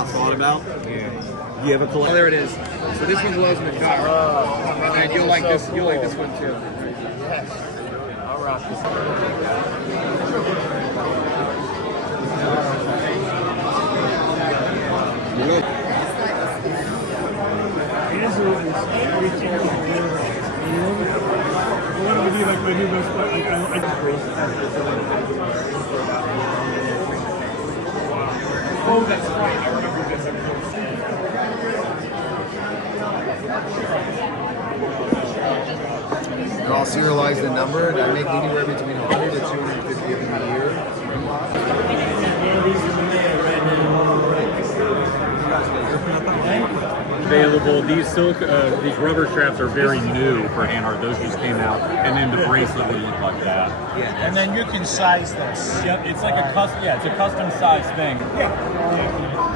not thought about. Yeah. Do you have a collection? Oh, there it is. So this one glows in the dark. And you'll like this. You'll like this one too. Yes. I'll rock this. Oh, that's right. I remember this. They're all serialized in number, and I make anywhere between 100 to 250 of them a year. Available. These rubber straps are very new for hand art. Those just came out, and then the bracelet would look like that. Yeah, And then you can size this. Yep, it's like a custom. Yeah, it's a custom size thing.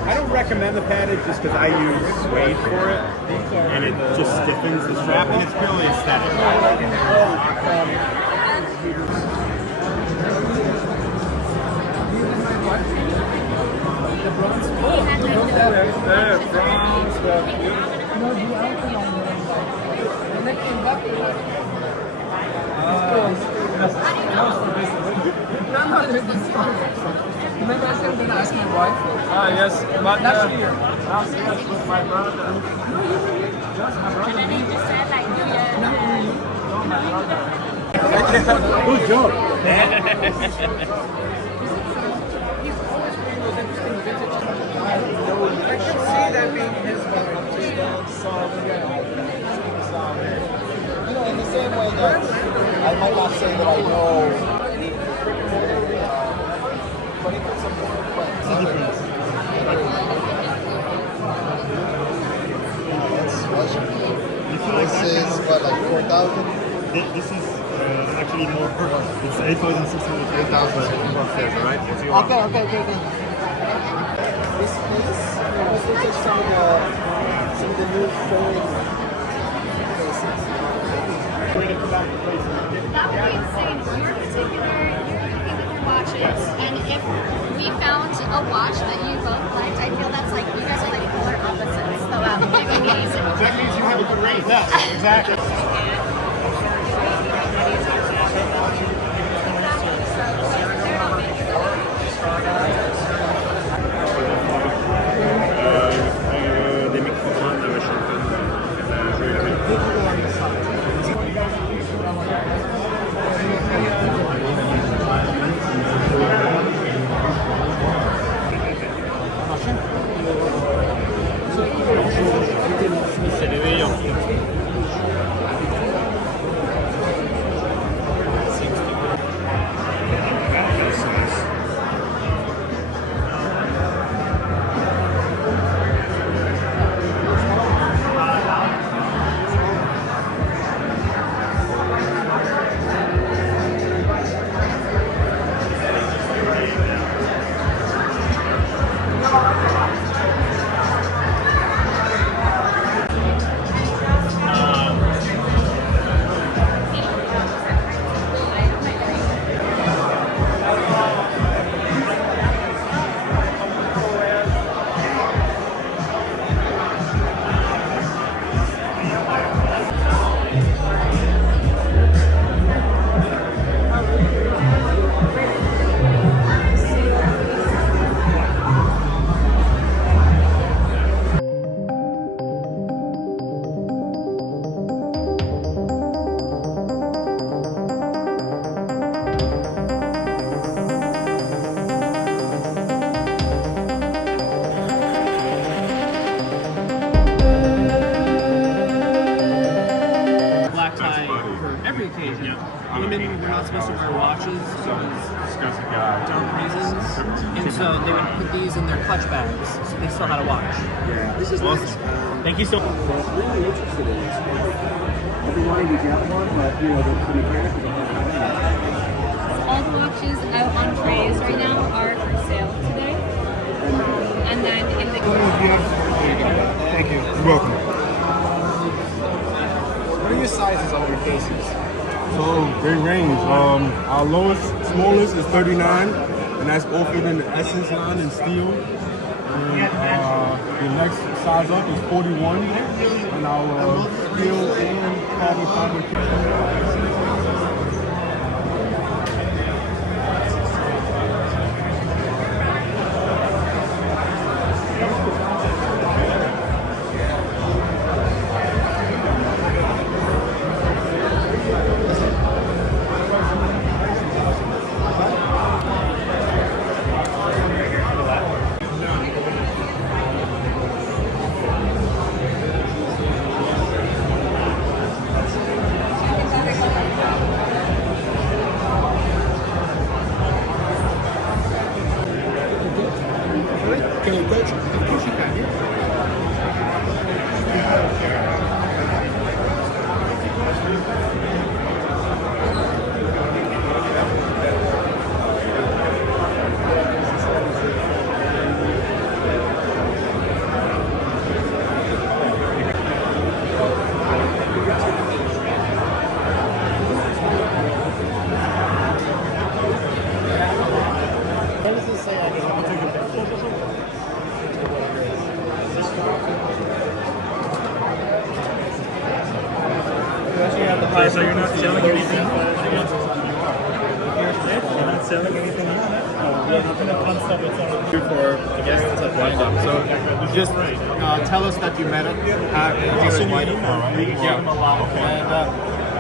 I don't recommend the padded just because I use suede for it, and it just stiffens the strap, and it's purely aesthetic. Remember I said I'm gonna ask my wife? Yes, but Last year. with my brother. Good job. I can see that being his one. Just don't solve it. You know, in the same way that I might not say that I know, but he puts some different That's Russian. This is what, like 4,000? This is actually more. It's 8,600. 8,600, right? Okay. This piece, let's look at some of the new foreign faces. That would be insane. You're picking with watches, and if we found a watch that you both liked, I feel that's like you guys are like polar opposites. So that would be amazing. That means you have a good rate. Yeah, exactly. C'est l'éveillant. every occasion. Women were not supposed to wear watches for dumb reasons, and so they would put these in their clutch bags, so they still had a watch. Yeah, this is awesome. Thank you so much. I'm really interested in this. Every one of you get one, but you know, the mechanics don't have All the watches out on trays right now are for sale today. And then in the Thank you. You're welcome. What are your sizes on your cases? So they range. Our lowest, smallest is 39, and that's all fit in the Essence line in steel. And The next size up is 41, and I'll feel and probably find Can you touch? Of course you can, yeah. So you're not selling anything? You're not selling anything on it? For the guests at WindUp. So just tell us that you met it here at WindUp.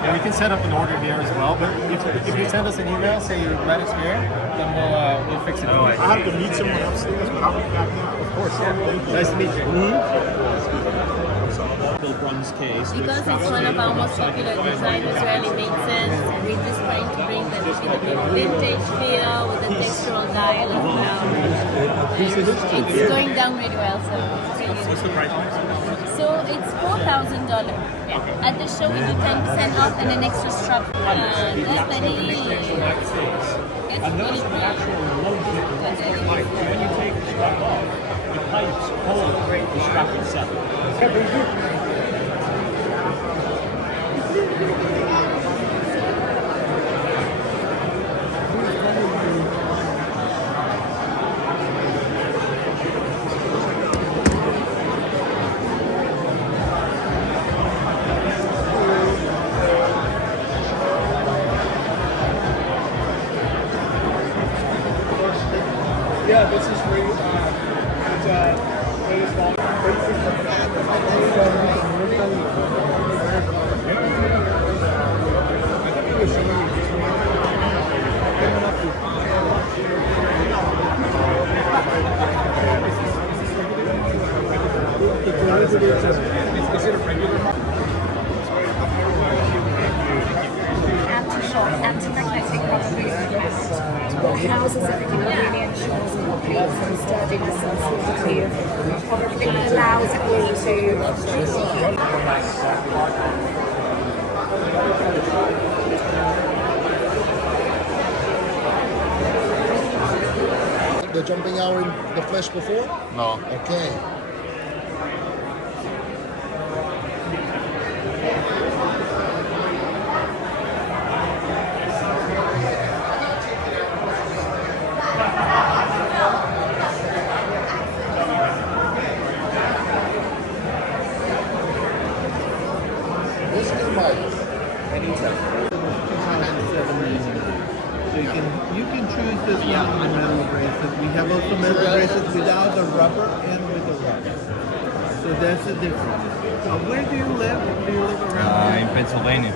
And we can set up an order here as well. But if you send us an email, say you met us here, then we'll fix it. I have to meet someone upstairs, but I'll be back now. Of course, yeah. Nice to meet you. Pilgrim's case. Because it's one of our most popular designs, really made sense. We're just trying to bring that vintage feel with the textural dial of now. It's going down really well. So What's the price? So it's $4,000. At the show we do 10% off and an extra strap. That's really An actual low pipe. When you take the strap off, the pipes hold the strap itself. Yeah, this is where you Is it a regular? Anti-shock, anti-magnetic properties of the cast. It houses everything that really ensures complete and sturdiness and solidity of everything that allows it all to The jumping hour in the flesh before? No. Okay. What's the mileage? So you can choose this one in the metal bracelet. We have also metal bracelets without the rubber and with the rubber. So that's the difference. Where do you live? Do you live around here? In Pennsylvania.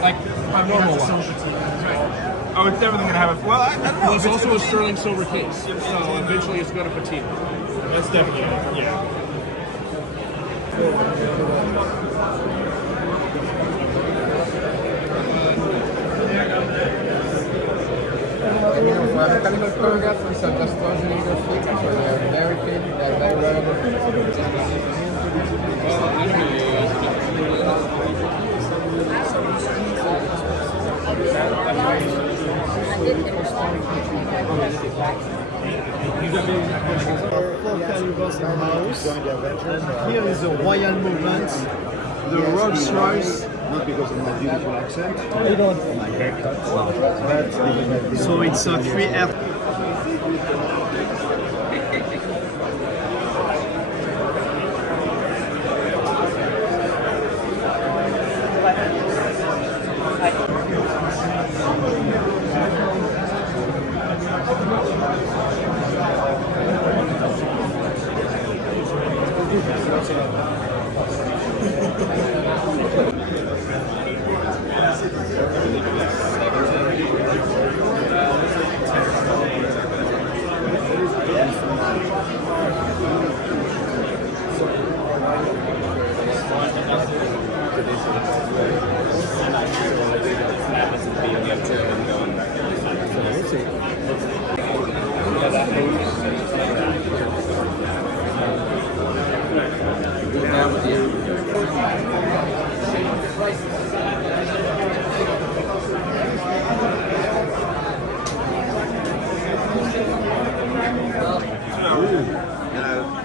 Like my normal watch. Oh, it's definitely going to have a... Well, I don't know. Well, it's also a sterling silver case, so eventually it's going to patina. That's definitely... Yeah. Mechanical chronographs, these are just translators, so they're very thin, they're very wearable. reverse mouse. And here is the Royal Movement, the Rolls Royce. Not because of my beautiful accent. I don't. So it's a 3R.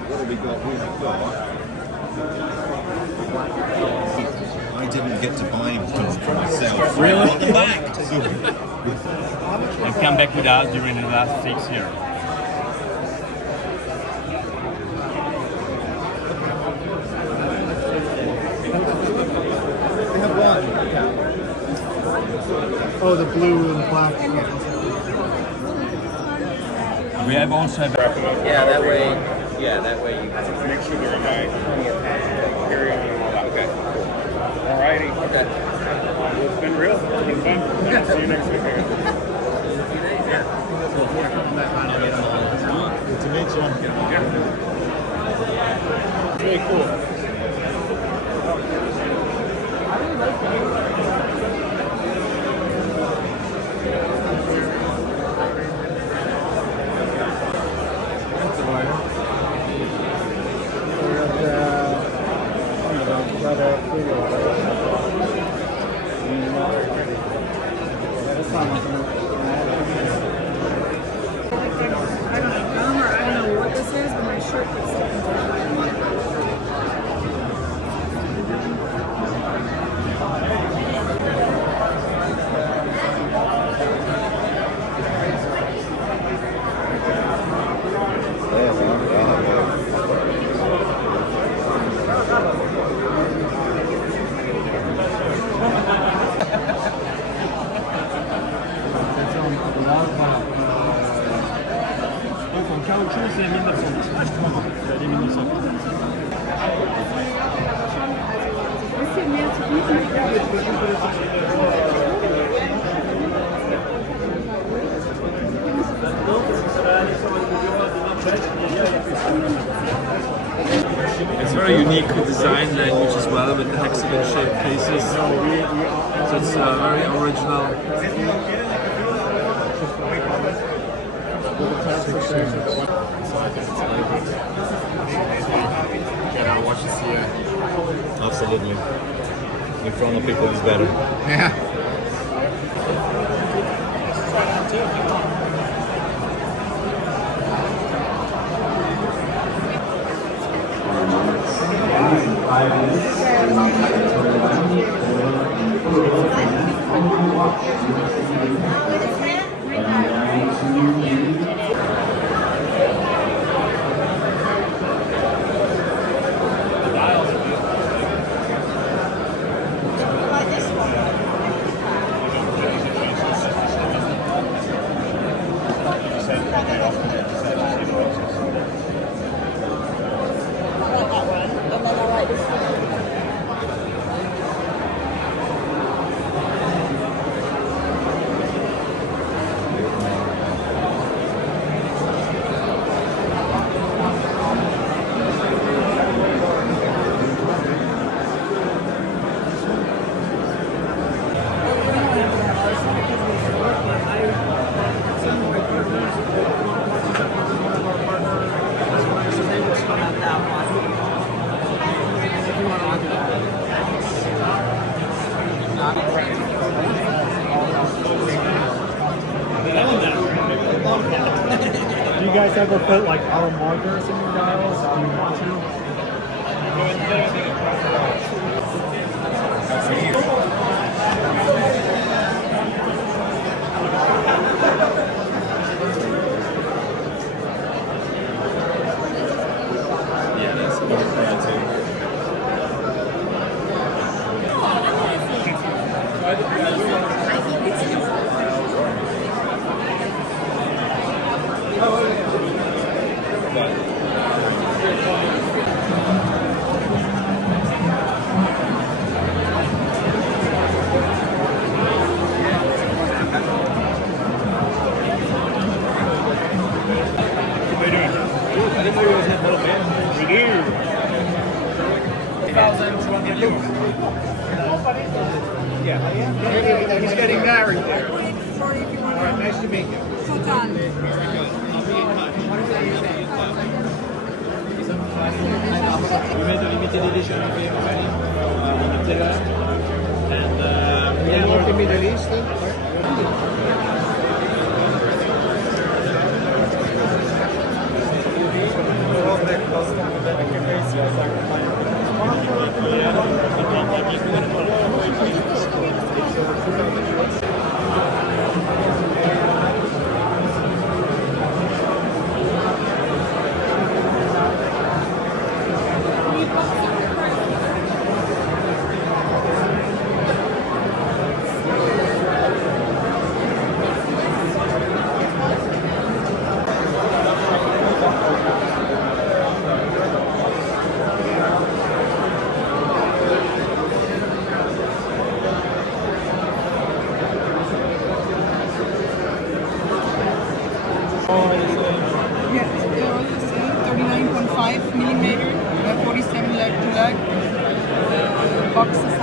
What have we got? I didn't get to buy him for myself. Really? I got them back. And come back with us during the last 6 years. Oh, the blue and black. We have also Yeah, that way. Yeah, that way you can make sure they're nice. Carry on and all that. Okay. Alrighty. Okay. Well, it's been real. It's been fun. See you next week. Good to meet you. Very cool. I don't know what this is, but my shirt gets sticking to Caoutchouc, c'est 1910. C'est l'année 1910. It's very unique design language as well with the hexagon shaped pieces. So it's very original. Absolutely. In front of people is better. Yeah. ever put like hour markers in your dials if you want to? Yeah, that's a good too. He's getting married. All right, nice to meet you. We made a limited edition of him already. And Yeah, yeah, work in Middle East. Yeah, they're all the same. 39.5 millimeter, 47 leg to leg. Box size